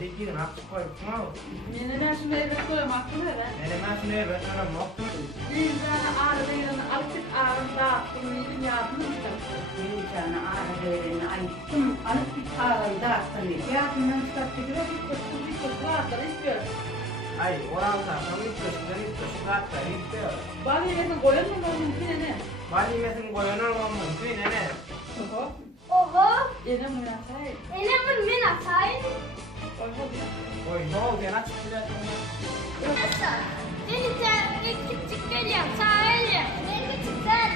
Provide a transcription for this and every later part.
Dediğin hapsi koyma. Ben şunu eve koyayım aklına ver. Ben şunu eve sana moktum. Bir tane ağrı değerini alıp ağrını dağıttım. Yedim yardımını mı Bir tane ağrı değerini ayıttım. Alıp bir ağrıyı dağıttım. Yardımdan çıkarttı gibi bir koştum. Bir koşu rahatları istiyor. Ay oran sana ilk köşkü hatta istiyor. Bana yemesin koyun mu mümkün ne? Bali mesin koyana olmam ki ne? Oho. Oho, Yedim bu yasayı. enemin min atayım. Oho. Oy ne oldu ya nasıl çıkıyor? Nasıl? Denizden bir küçük geliyor, sahile. Ne küçük sen?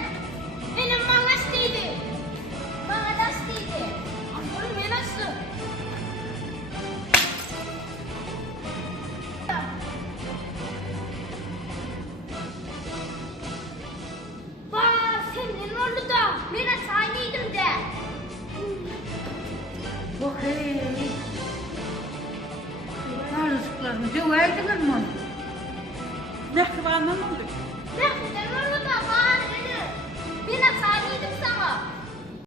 Benim manaş değildi. Manaş değildi. Anladın mı nasıl? Vay, senin oldu da. Ben atayım de. Okey. Tanışıklarını cıvaydınız mı? Ne kıvamdan oldu? Ben oldu da bari beni. Ben atayım